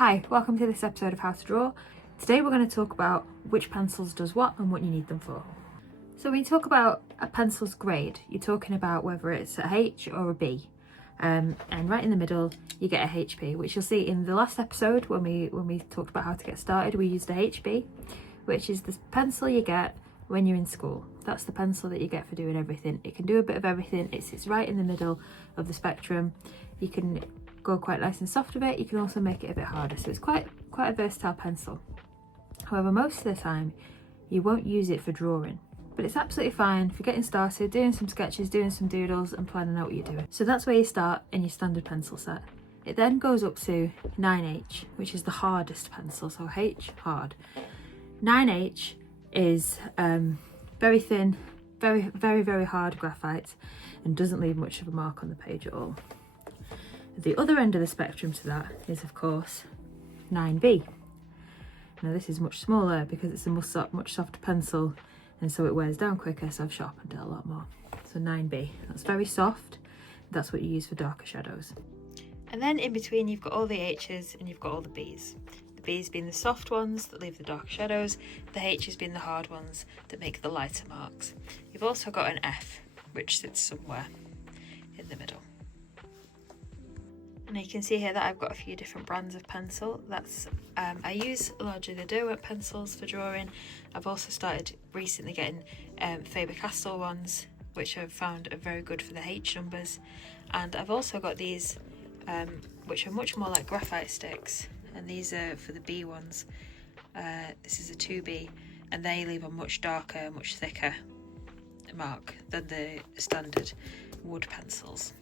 Hi, welcome to this episode of How to Draw. Today we're going to talk about which pencils does what and what you need them for. So when you talk about a pencil's grade, you're talking about whether it's a H or a B. And right in the middle you get a HP, which you'll see in the last episode when we talked about how to get started. We used a HB, which is the pencil you get when you're in school. That's the pencil that you get for doing everything. It can do a bit of everything. It sits right in the middle of the spectrum. You can go quite nice and soft with it. You can also make it a bit harder, so it's quite a versatile pencil. However, most of the time you won't use it for drawing, but it's absolutely fine for getting started, doing some sketches, doing some doodles and planning out what you're doing. So that's where you start in your standard pencil set. It then goes up to 9H, which is the hardest pencil. So H, hard. 9H is very thin, very hard graphite and doesn't leave much of a mark on the page at all. The other end of the spectrum to that is, of course, 9B. Now this is much smaller because it's a much softer pencil, and so it wears down quicker, so I've sharpened it a lot more. So 9B, that's very soft. That's what you use for darker shadows. And then in between you've got all the H's and you've got all the B's. The B's being the soft ones that leave the dark shadows, the H's being the hard ones that make the lighter marks. You've also got an F, which sits somewhere in the middle. And you can see here that I've got a few different brands of pencil. I use largely the Derwent pencils for drawing. I've also started recently getting Faber-Castell ones, which I've found are very good for the H numbers. And I've also got these, which are much more like graphite sticks, and these are for the B ones. This is a 2B, and they leave a much darker, much thicker mark than the standard wood pencils.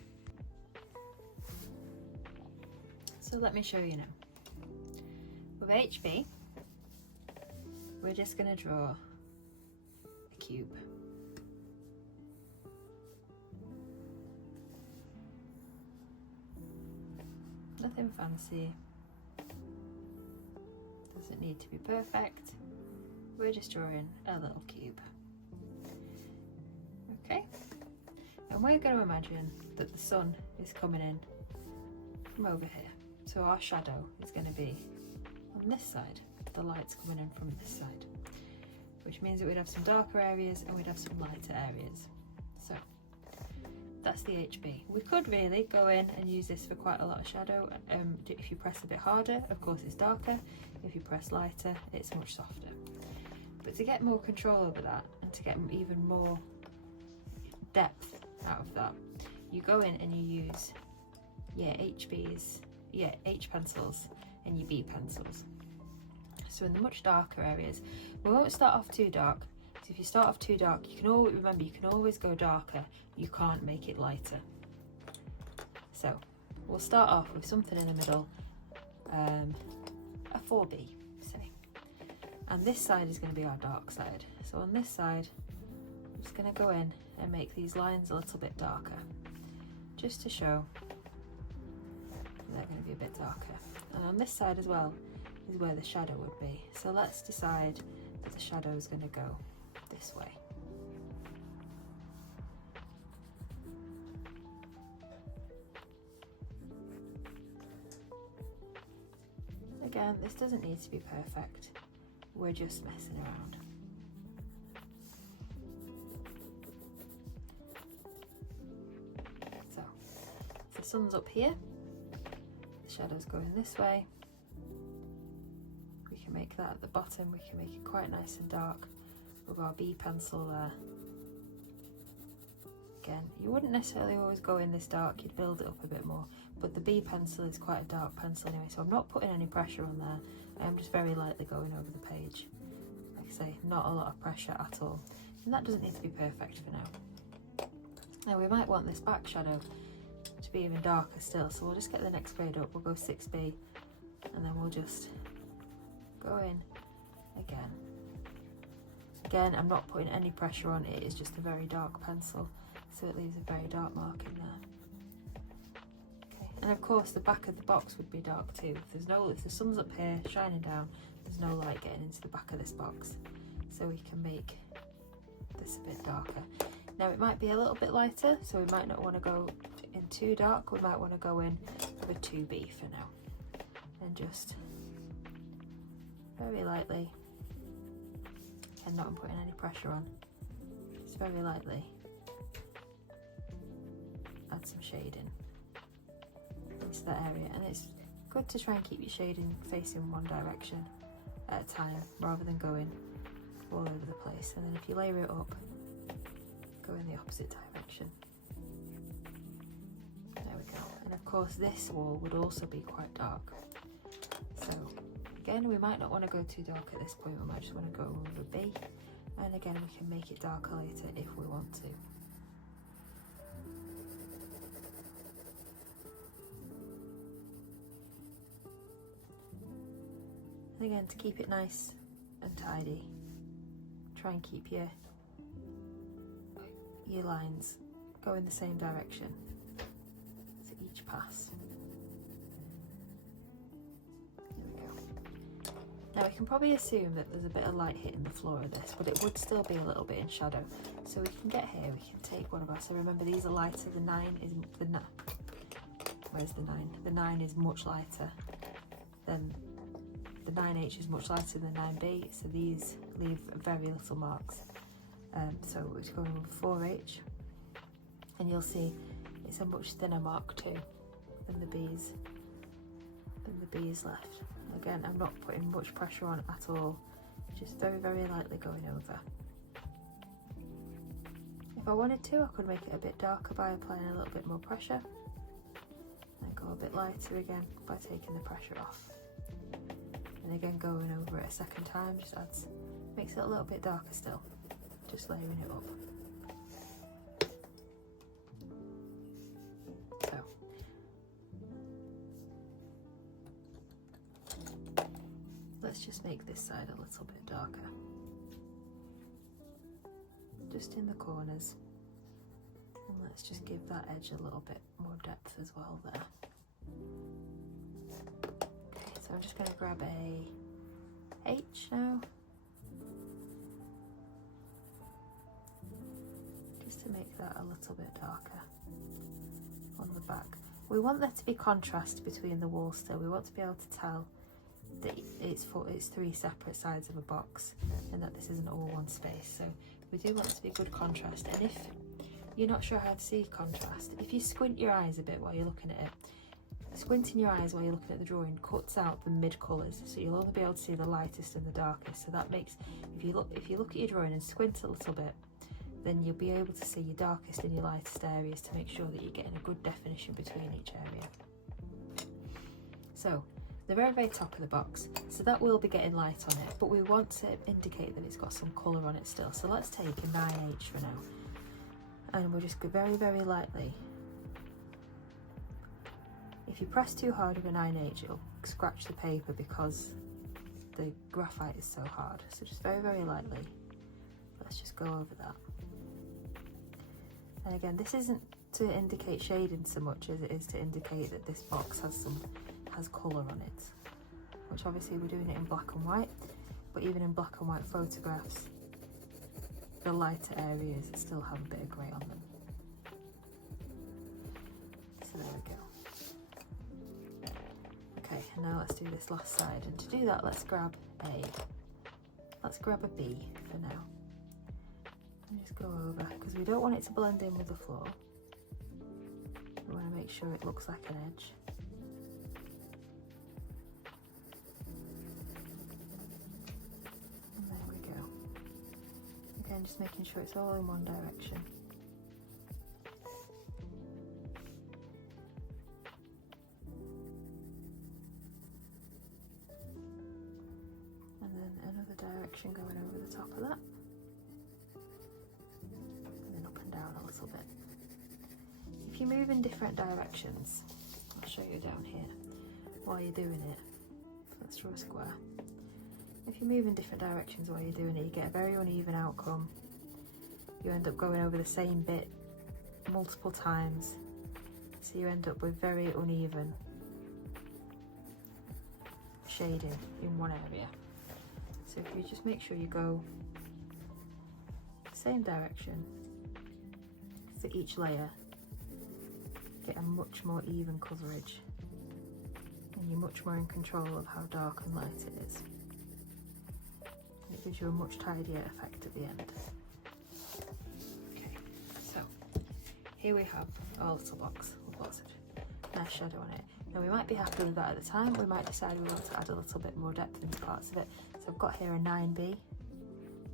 So let me show you now. With HB, we're just going to draw a cube. Nothing fancy. Doesn't need to be perfect. We're just drawing a little cube. Okay? And we're going to imagine that the sun is coming in from over here. So our shadow is going to be on this side, the light's coming in from this side, which means that we'd have some darker areas and we'd have some lighter areas. So that's the HB. We could really go in and use this for quite a lot of shadow. If you press a bit harder, of course it's darker. If you press lighter, it's much softer. But to get more control over that and to get even more depth out of that, you go in and you use H pencils and your B pencils. So in the much darker areas, we won't start off too dark. So if you start off too dark, you can always go darker. You can't make it lighter. So we'll start off with something in the middle, a 4B, say. And this side is going to be our dark side. So on this side, I'm just going to go in and make these lines a little bit darker, just to show they're going to be a bit darker. And on this side as well is where the shadow would be. So let's decide that the shadow is going to go this way. Again, this doesn't need to be perfect. We're just messing around. So if the sun's up here, shadows going this way, we can make that at the bottom, we can make it quite nice and dark with our B pencil there. Again, you wouldn't necessarily always go in this dark, you'd build it up a bit more, but the B pencil is quite a dark pencil anyway, so I'm not putting any pressure on there. I'm just very lightly going over the page. Like I say, not a lot of pressure at all. And that doesn't need to be perfect for now. Now we might want this back shadow to be even darker still, so we'll just get the next grade up. We'll go 6B, and then we'll just go in again. I'm not putting any pressure on it, it's just a very dark pencil, so it leaves a very dark mark in there. Okay, and of course the back of the box would be dark too. If the sun's up here shining down, there's no light getting into the back of this box, so we can make this a bit darker. Now it might be a little bit lighter, so we might not want to go in too dark. We might want to go in with a 2B for now and just very lightly, and not putting any pressure on, just very lightly add some shading into that area. And it's good to try and keep your shading facing one direction at a time rather than going all over the place. And then if you layer it up, go in the opposite direction. There we go. And of course this wall would also be quite dark, so again we might not want to go too dark at this point, we might just want to go over B, and again we can make it darker later if we want to. And again, to keep it nice and tidy, try and keep your lines go in the same direction for each pass. There we go. Now we can probably assume that there's a bit of light hitting the floor of this, but it would still be a little bit in shadow. So we can get here, we can take one of our, so remember these are lighter, the 9 is, where's the 9? The 9 is much lighter than, the 9H is much lighter than 9B, so these leave very little marks. So we're just going over 4H, and you'll see it's a much thinner mark too than the B's left. Again, I'm not putting much pressure on at all, just very, very lightly going over. If I wanted to, I could make it a bit darker by applying a little bit more pressure, and go a bit lighter again by taking the pressure off. And again, going over it a second time just makes it a little bit darker still, just layering it up. So, let's just make this side a little bit darker, just in the corners, and let's just give that edge a little bit more depth as well there. So I'm just going to grab a H now, just to make that a little bit darker on the back. We want there to be contrast between the walls still. We want to be able to tell that it's 3 separate sides of a box and that this isn't all one space. So we do want it to be good contrast. And if you're not sure how to see contrast, if you squint your eyes a bit while you're looking at it, squinting your eyes while you're looking at the drawing cuts out the mid colours, so you'll only be able to see the lightest and the darkest. So that makes, if you look at your drawing and squint a little bit, then you'll be able to see your darkest and your lightest areas to make sure that you're getting a good definition between each area. So the very, very top of the box, so that will be getting light on it, but we want to indicate that it's got some colour on it still. So let's take a 9H for now, and we'll just go very, very lightly. If you press too hard with a 9H, it'll scratch the paper because the graphite is so hard. So just very, very lightly, let's just go over that. And again, this isn't to indicate shading so much as it is to indicate that this box has colour on it, which obviously we're doing it in black and white, but even in black and white photographs, the lighter areas still have a bit of grey on them. So there we go. Okay, and now let's do this last side, and to do that let's grab a B for now, and just go over, because we don't want it to blend in with the floor. We want to make sure it looks like an edge. And there we go. Again, just making sure it's all in one direction. Direction going over the top of that, and then up and down a little bit. If you move in different directions, I'll show you down here while you're doing it. Let's draw a square. If you move in different directions while you're doing it, you get a very uneven outcome. You end up going over the same bit multiple times, so you end up with very uneven shading in one area. So if you just make sure you go the same direction for each layer, get a much more even coverage, and you're much more in control of how dark and light it is. It gives you a much tidier effect at the end. Okay, so here we have our little box with lots of nice shadow on it. Now we might be happy with that at the time, we might decide we want to add a little bit more depth into parts of it. So I've got here a 9B.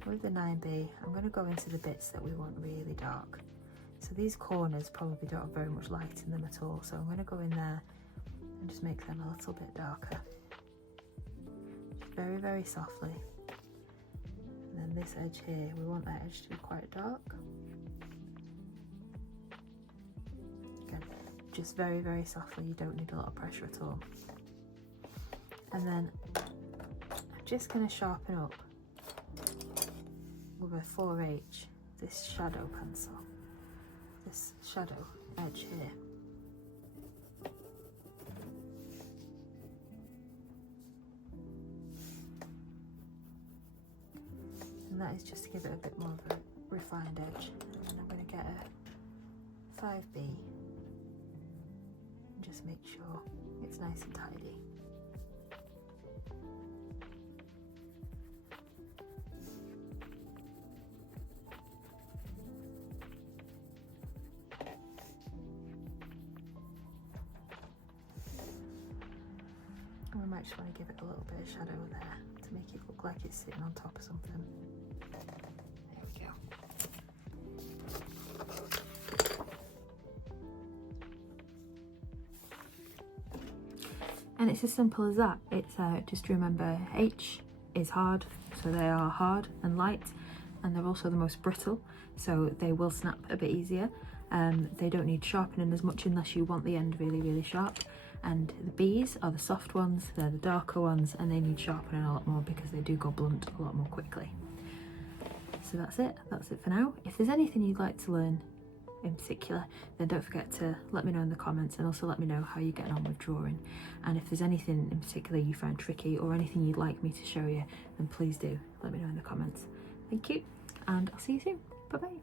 With the 9B, I'm going to go into the bits that we want really dark. So these corners probably don't have very much light in them at all, so I'm going to go in there and just make them a little bit darker. Very, very softly. And then this edge here, we want that edge to be quite dark. Again, just very, very softly, you don't need a lot of pressure at all. And then I'm just going to sharpen up with a 4H this shadow pencil, this shadow edge here. And that is just to give it a bit more of a refined edge. And then I'm going to get a 5B and just make sure it's nice and tidy. And we might just want to give it a little bit of shadow there to make it look like it's sitting on top of something. There we go. And it's as simple as that. It's just remember H is hard, so they are hard and light, and they're also the most brittle, so they will snap a bit easier. They don't need sharpening as much unless you want the end really, really sharp. And the B's are the soft ones, they're the darker ones, and they need sharpening a lot more because they do go blunt a lot more quickly. So that's it for now. If there's anything you'd like to learn in particular, then don't forget to let me know in the comments, and also let me know how you're getting on with drawing. And if there's anything in particular you find tricky or anything you'd like me to show you, then please do let me know in the comments. Thank you, and I'll see you soon. Bye bye.